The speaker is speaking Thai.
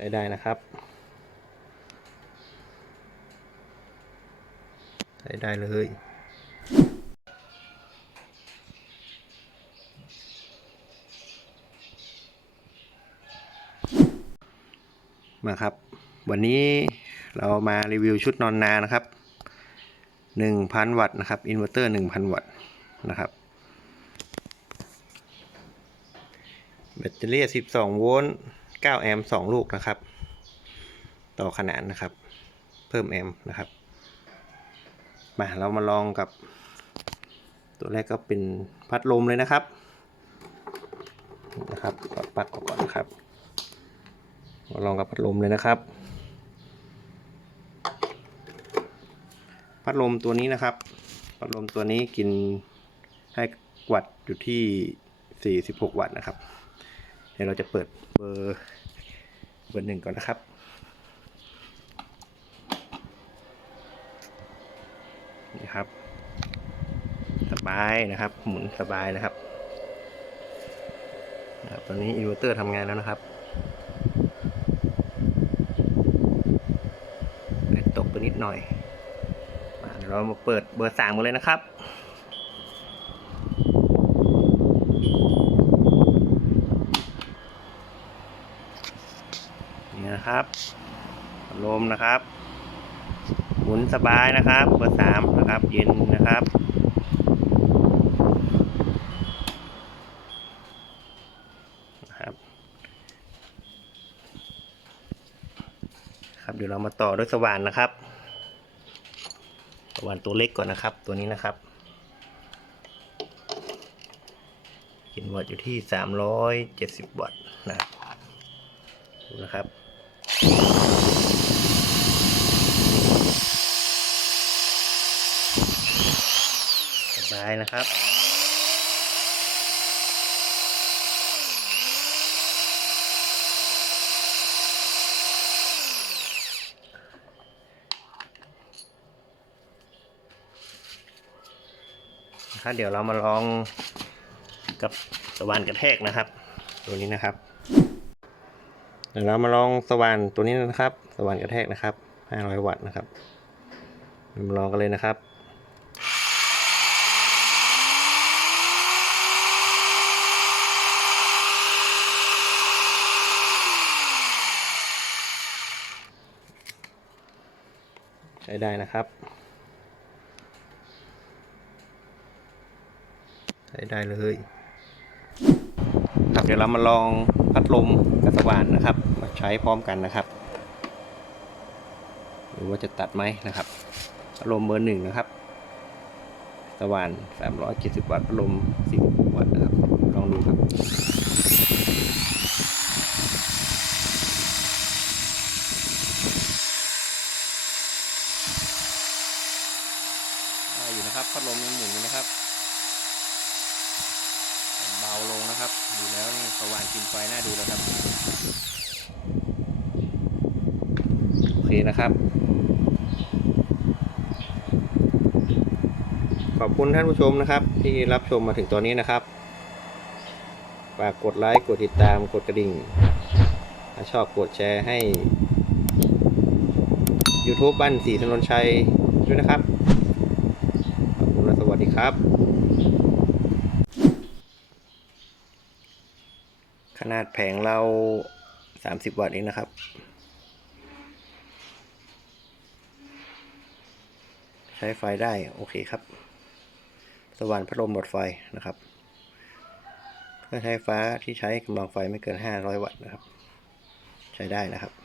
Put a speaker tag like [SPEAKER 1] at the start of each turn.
[SPEAKER 1] ช้ได้นะครับ ใช้ได้เลยมาครับ วันนี้เรามารีวิวชุดนอนนานะครับ 1,000 วัตต์นะครับอินเวอร์เตอร์ 1,000 วัตต์นะครับ แบตเตอรี่ 12 โวลต์ 9 แอมป์2ลูกนะครับ ต่อขนานนะครับ เพิ่มแอมป์นะครับ มาเรามาลองกับ ตัวแรกก็เป็นพัดลมเลยนะครับ นะครับถอดปลั๊กออกก่อนนะครับ มาลองกับพัดลมเลยนะครับ พัดลมตัวนี้นะครับ พัดลมตัวนี้กินให้วัตต์อยู่ที่ 46 วัตต์นะครับ ดี๋ยวเราจะเปิดเบอร์เบอร์หนึ่งก่อนนะครับ นี่ครับ สบายนะครับ หมุนสบายนะครับตอนนี้อินเวอร์เตอร์ทำงานแล้วนะครับตกไปนิดหน่อยเดี๋ยวเรามาเปิดเบอร์สามกันเลยนะครับ นี่นะครับลมนะครับ หมุนสบายนะครับ เบอร์สามนะครับ เย็นนะครับนะครับ ครับ เดี๋ยวเรามาต่อด้วยสว่านนะครับ สว่านตัวเล็กก่อนนะครับ ตัวนี้นะครับกินวัตต์อยู่ที่ 370 วัตต์นะครับดูนะครับ สบายนะครับ นะครับ เดี๋ยวเรามาลองกับสว่านกระแทกนะครับ ตัวนี้นะครับ เดี๋ยวเรามาลองสว่านตัวนี้นะครับ สว่านกระแทกนะครับ 500 วัตต์นะครับมาลองกันเลยนะครับ ช้ได้นะครับ ใช้ได้เลยครับเดี๋ยวเรามาลองพัดลมกับสว่านนะครับ มาใช้พร้อมกันนะครับดูว่าจะตัดไหมนะครับพัดลมเบอร์หนึ่งนะครับ สว่าน 370 วัตต์พัดลม46วัตต์นะครับ ลองดูครับ ได้ อยู่นะครับ พัดลมยังหมุนอยู่นะครับ เบาลงนะครับ ดูแล้วนี่สว่านกินไฟน่าดูแล้วครับ โอเคนะครับ ขอบคุณท่านผู้ชมนะครับ ที่รับชมมาถึงตอนนี้นะครับ ฝากกดไลค์ กดติดตาม กดกระดิ่ง ถ้าชอบกดแชร์ให้ YouTube บ้านสีถนนชัยด้วยนะครับขอบคุณและสวัสดี ครับขนาดแผงเรา 30 วัตต์เองนะครับ ใช้ไฟได้ โอเคครับ สว่านพัดลมหลดไฟนะครับเครื่องใช้ไฟฟ้าที่ใช้กำลังไฟไม่เกิน 500 วัตต์นะครับ ใช้ได้นะครับ